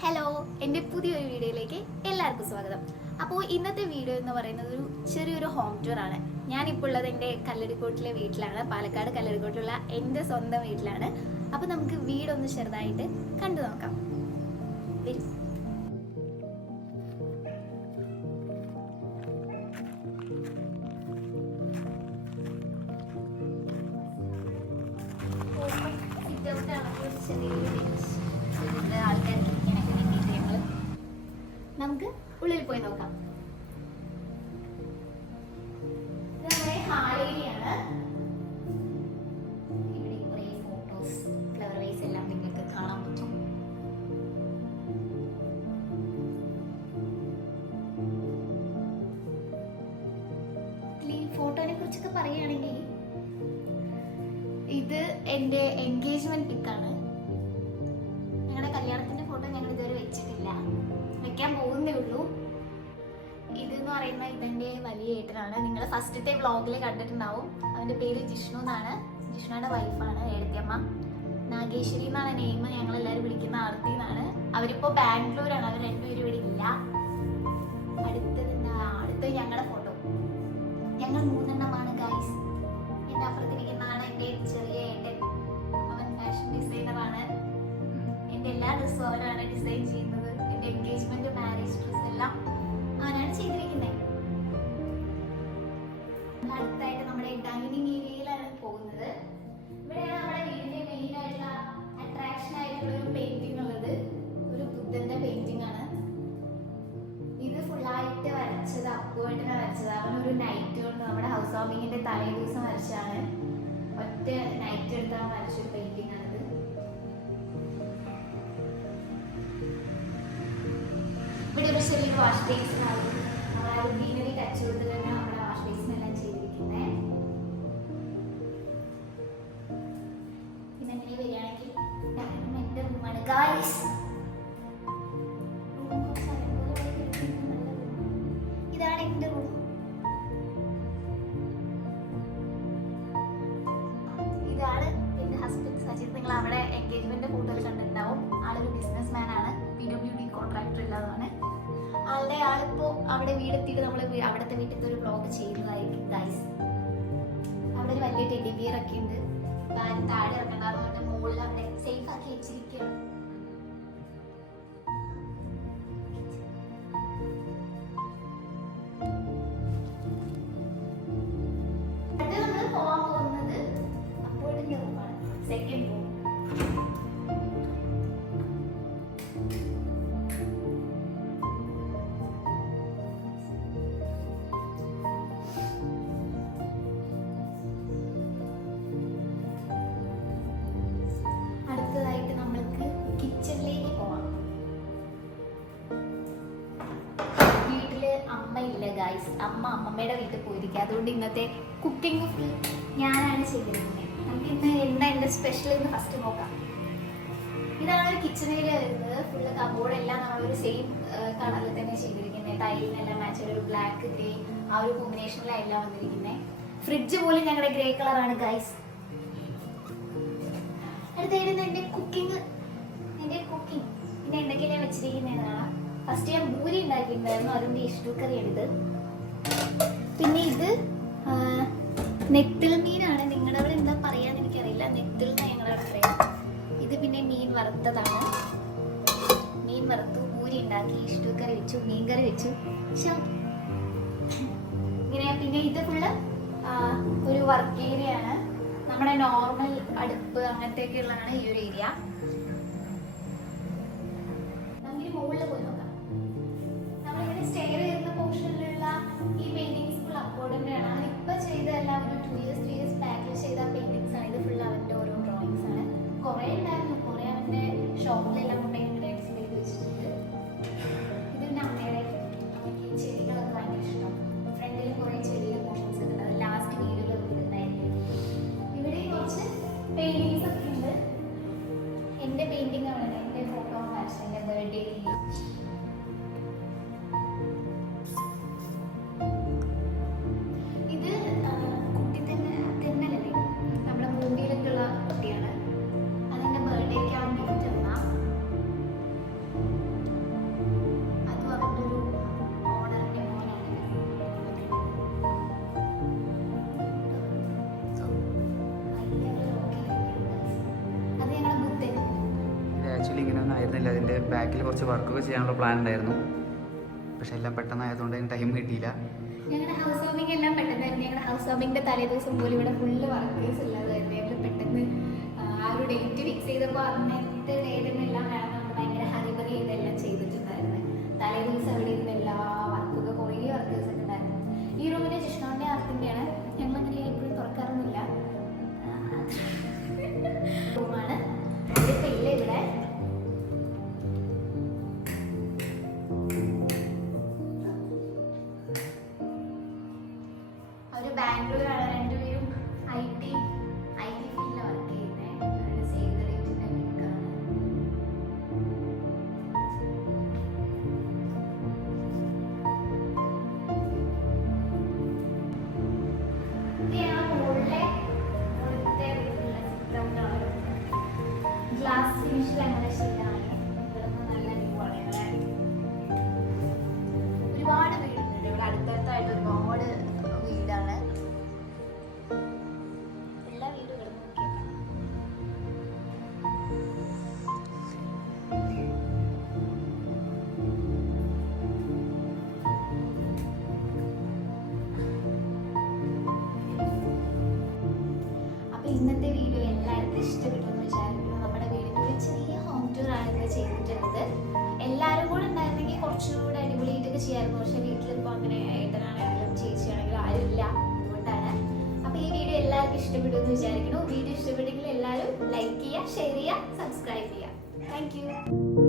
Hello, എൻ്റെ പുതിയൊരു വീഡിയോയിലേക്ക് എല്ലാവർക്കും സ്വാഗതം. അപ്പോൾ ഇന്നത്തെ വീഡിയോ എന്ന് പറയുന്നത് ചെറിയൊരു ഹോം ടൂർ ആണ്. ഞാനിപ്പോൾ ഉള്ളത് എൻ്റെ കല്ലടിക്കോട്ടിലെ വീട്ടിലാണ്, പാലക്കാട് കല്ലടിക്കോട്ടിലുള്ള എൻ്റെ സ്വന്തം വീട്ടിലാണ്. അപ്പോൾ നമുക്ക് വീടൊന്ന് ചെറുതായിട്ട് കണ്ടു നോക്കാം. വരൂ. നമുക്ക് ഉള്ളിൽ പോയി നോക്കാം. ഇത് നമ്മുടെ ഹാൾ ഏരിയയാണ്. ഇവിടെ കുറേ ഫോട്ടോസ്, ഫ്ലവർ വേസ് എല്ലാം നിങ്ങൾക്ക് കാണാൻ പറ്റും. ഈ ഫോട്ടോനെ കുറിച്ചൊക്കെ പറയുകയാണെങ്കിൽ ഇത് എൻ്റെ എൻഗേജ്മെന്റ് പിക്കാണ്. ഞങ്ങളുടെ കല്യാണത്തിന്റെ ഫോട്ടോ ഞങ്ങൾ ഇതുവരെ വെച്ചിട്ടില്ല, വെക്കാൻ പോകുന്നേ ഉള്ളൂ. ഇതെന്ന് പറയുന്ന ഇതെന്റെ വലിയ ഏട്ടനാണ്. നിങ്ങൾ ഫസ്റ്റത്തെ വ്ളോഗിൽ കണ്ടിട്ടുണ്ടാവും. അവന്റെ പേര് ജിഷ്ണു എന്നാണ്. ജിഷ്ണുയുടെ വൈഫാണ് ഏടത്തിയമ്മ. നാഗേശ്വരി എന്നാണ് നെയിം. ഞങ്ങൾ എല്ലാവരും വിളിക്കുന്ന ആർത്തി എന്നാണ്. അവരിപ്പോ ബാംഗ്ലൂരാണ്. അവർ രണ്ടുപേരും ഇവിടെ ഇല്ല. അടുത്തത് ഞങ്ങളുടെ ഫോട്ടോ. ഞങ്ങൾ 3 എണ്ണമാണ് ഗൈസ്. എന്റെ അപ്പുറത്തിരിക്കുന്നതാണ് എന്റെ ചെറിയ ഏട്ടൻ. അവൻ ഫാഷൻ ഡിസൈനറാണ്. എന്റെ എല്ലാ ഡ്രസ്സും അവനാണ് ഡിസൈൻ ചെയ്യുന്നത്. എന്റെ എൻഗേജ്മെന്റ്, മാരേജ് ഡ്രസ് എല്ലാം അവനാണ് ചെയ്തിരിക്കുന്നത്. അടുത്തായിട്ട് നമ്മുടെ ഡൈനിങ് ഏരിയയിലാണ് പോകുന്നത്. ഇവിടെയാണ് നമ്മുടെ വീടിന്റെ മെയിൻ ആയിട്ടുള്ള അട്രാക്ഷൻ ആയിട്ടുള്ള ഒരു പെയിന്റിംഗ് ഉള്ളത്. ഒരു ബുദ്ധന്റെ പെയിന്റിംഗ് ആണ് ഇത്. ഫുള്ളായിട്ട് വരച്ചത് അപ്പുവേട്ടനെ വരച്ചത്. അവനൊരു നൈറ്റ് കൊണ്ട് നമ്മുടെ ഹൗസ് വാമിങ്ങിന്റെ തലേ ദിവസം വരച്ചാണ്. ഒറ്റ നൈറ്റ് എടുത്താണ് വരച്ചൊരു പെയിന്റിംഗ് ആണിത്. ഇവിടെ ഒരു ചെറിയൊരു വാഷ് ബേസിനാണ്. നമ്മൾ ആ ഗ്രീനറി ടച്ച് കൊടുത്ത് തന്നെ നമ്മുടെ വാഷ് ബേസിനെല്ലാം ചെയ്തിരിക്കുന്നത്. പിന്നെ അങ്ങനെ വരികയാണെങ്കിൽ എന്റെ റൂമാണ് ഗായ്സ്. ഇതാണ് എന്റെ റൂം. ഇതാണ് എന്റെ ഹസ്ബൻഡ് സജിത്. നിങ്ങൾ അവിടെ എൻഗേജ്മെന്റ് ഫോട്ടോയിൽ കണ്ടിട്ടുണ്ടാവും. ആളൊരു ബിസിനസ് മാൻ ആണ്. PWD കോൺട്രാക്ടർ ഉള്ളതാണ് ആളിപ്പോ അവിടെ വീടെത്തിയിട്ട് നമ്മൾ അവിടുത്തെ വീട്ടിൽ ഒരു വ്ളോഗ് ചെയ്യുന്നതായിരിക്കും ഗൈസ്. അവിടെ ഒരു വലിയ ടെഡി ബിയർ ഒക്കെ ഉണ്ട്. താഴെ ഇറക്കണ്ടാവുന്ന മുകളിൽ അവിടെ സേഫ് ആക്കി വെച്ചിരിക്കുകയാണ്. അടുത്ത നമ്മൾ പോകാൻ പോകുന്നത് അപ്പോഴത്തെ റൂമാണ്, സെക്കൻഡ് റൂം. അമ്മയില്ല ഗൈസ്. അമ്മമ്മയുടെ വീട്ടിൽ പോയിരിക്കുക. അതുകൊണ്ട് ഇന്നത്തെ കുക്കിംഗ് ഫുൾ ഞാനാണ് ചെയ്തിരിക്കുന്നത്. നമുക്ക് ഇന്ന് എന്താ എൻ്റെ സ്പെഷ്യൽ എന്ന് ഫസ്റ്റ് നോക്കാം. ഇതാണ് ഒരു കിച്ചൺ ഏരിയ വരുന്നത്. ഫുള്ള് കബോർഡെല്ലാം നമ്മളൊരു സെയിം കളറിൽ തന്നെ ചെയ്തിരിക്കുന്നത്. ടൈലിനെല്ലാം മാച്ച് ഒരു ബ്ലാക്ക് ഗ്രേ ആ ഒരു കോമ്പിനേഷനിലെല്ലാം വന്നിരിക്കുന്നത്. ഫ്രിഡ്ജ് പോലും ഞങ്ങളുടെ ഗ്രേ കളറാണ് ഗൈസ്. അടുത്തായിരുന്നു എൻ്റെ കുക്കിംഗ്. പിന്നെ എന്തൊക്കെയാണ് ഞാൻ വെച്ചിരിക്കുന്നതാണ്. ഫസ്റ്റ് ഞാൻ പൂരി ഉണ്ടാക്കിയിട്ടുണ്ടായിരുന്നു. അതുകൊണ്ട് ഇഷ്ടു കറിയാണ് ഇത്. പിന്നെ ഇത് നെത്തിൾ മീനാണ്. നിങ്ങളുടെ അവിടെ എന്താ പറയാന്ന് എനിക്കറിയില്ല. നെത്തിൾ എന്നാണ് ഞങ്ങളുടെ അവിടെ പറയാം. ഇത് പിന്നെ മീൻ വറുത്തതാണ്. മീൻ വറുത്തു, പൂരി ഉണ്ടാക്കി, ഇഷ്ടു കറി വെച്ചു, മീൻ കറി വെച്ചു. ഇങ്ങനെ. പിന്നെ ഇത് ഫുള്ള് ഒരു വർക്ക് ഏരിയ ആണ്. നമ്മുടെ നോർമൽ അടുപ്പ് അങ്ങനത്തെയൊക്കെ ഉള്ളതാണ് ഈ ഒരു ഏരിയ. നമുക്ക് മുകളിൽ പോയി നോക്കാം. സ്റ്റെയർ ചെയ്യുന്ന പോർഷനിലുള്ള ഈ പെയിന്റിങ്സ് ഫുൾ അപ്പോർഡിന്റെ ആണ്. അവൻ ഇപ്പൊ ചെയ്തതല്ല, ഒരു 2 years 3 years ബാക്കിൽ ചെയ്ത പെയിന്റിങ്സ് ആണ്. ഇത് ഫുൾ അവന്റെ ഓരോ ഡ്രോയിങ്സ് ആണ്. കുറെ ഉണ്ടായിരുന്നു. കുറെ അവന്റെ ഷോപ്പിലെല്ലാം കൊണ്ടുപോയി ചെയ്ത് വെച്ചിട്ടുണ്ട്. ഇത് പിന്നെ അമ്മയുടെ ചെടികളൊക്കെ ഭയങ്കര ഇഷ്ടം. ഫ്രണ്ടിൽ കുറെ ചെടിയുടെ പോർഷൻസ് ഉണ്ട്. അത് ലാസ്റ്റ് വീഡിയോയിൽ ഉണ്ടായിരിക്കും. ഇവിടെ കുറച്ച് പെയിന്റിങ്സ് ഒക്കെ ഉണ്ട്. ആയിരുന്നില്ല. അതിൻ്റെ ബാക്കിൽ കുറച്ച് വർക്കൊക്കെ ചെയ്യാനുള്ള പ്ലാൻ ഉണ്ടായിരുന്നു. പക്ഷെ എല്ലാം പെട്ടെന്നായതുകൊണ്ട് അതിന് ടൈം കിട്ടിയില്ല. ഞങ്ങളുടെ ഹൗസ് വാമിംഗ് എല്ലാം പെട്ടെന്നായിരുന്നു. ഞങ്ങളുടെ ഹൗസ് വാമിങ്ങിൻ്റെ തലേദിവസം പോലും ഇവിടെ ഫുള്ള് വർക്കേഴ്സ് ഇല്ലാതായിരുന്നു. ഞങ്ങൾ പെട്ടെന്ന് ആ ഒരു ഡേറ്റ് ഫിക്സ് ചെയ്തപ്പോൾ അന്നത്തെ ഡേറ്റിനെല്ലാം വേണം ഭയങ്കര ഹരിബറി ചെയ്തെല്ലാം ചെയ്തിട്ടുണ്ടായിരുന്നു. തലേദിവസം അവിടെ ഇരുന്ന് എല്ലാ വർക്കൊക്കെ കുറേ വർക്കേഴ്സ് ഒക്കെ ഉണ്ടായിരുന്നു. ഈ റൂമിൻ്റെ ജിഷ്ണോൻ്റെ ആർത്തിൻ്റെയാണ്. ഞങ്ങളങ്ങനെ എപ്പോഴും തുറക്കാറൊന്നുമില്ല. റൂമാണ് ഇതിപ്പോൾ ഇല്ല ഇവിടെ. അവർ ബാംഗ്ലൂരാണ് രണ്ടുപേരും IT ഫീൽഡിൽ വർക്ക് ചെയ്യുന്നത്. അവരുടെ സേവ് ദ ഡേറ്റിൻ്റെ മിക്കാണ്. ഇത് ഞങ്ങൾ മുകളിലെ ഗ്ലാസ് ഫിനിഷിൽ അങ്ങനെ ശരിയാണ്. ഇവിടുന്ന് നല്ല അടിപൊളി ഒരുപാട് വീടുണ്ട് ഇവിടെ. അടുത്തടുത്തായിട്ട് ഒരുപാട് വീടാണ്. എല്ലാ വീടുകളും നോക്കിയാൽ അപ്പോൾ ഇന്നത്തെ വീഡിയോ എല്ലാവർക്കും ഇഷ്ടപ്പെട്ടെന്ന് വിചാരിക്കുന്നു. നമ്മുടെ വീടിൻ്റെ ഒരു ചെറിയ ഹോം ടൂർ ആണ് ഇവിടെ ചെയ്തിട്ടുള്ളത്. എല്ലാവരും കൂടെ ഉണ്ടായിരുന്നെങ്കിൽ കുറച്ചുകൂടെ അടിപൊളിയായിട്ടൊക്കെ ചെയ്യാമായിരുന്നു. പക്ഷേ വീട്ടിലിപ്പോൾ അങ്ങനെ ഏട്ടനാണെങ്കിലും ചേച്ചിയാണെങ്കിലും ആരുമില്ല. അതുകൊണ്ടാണ്. അപ്പോൾ ഈ വീഡിയോ എല്ലാവർക്കും ഇഷ്ടപ്പെടുമെന്ന് വിചാരിക്കുന്നു. വീഡിയോ ഇഷ്ടപ്പെട്ടെങ്കിൽ എല്ലാവരും ലൈക്ക് ചെയ്യുക, ഷെയർ ചെയ്യുക, സബ്സ്ക്രൈബ് ചെയ്യുക. Thank you.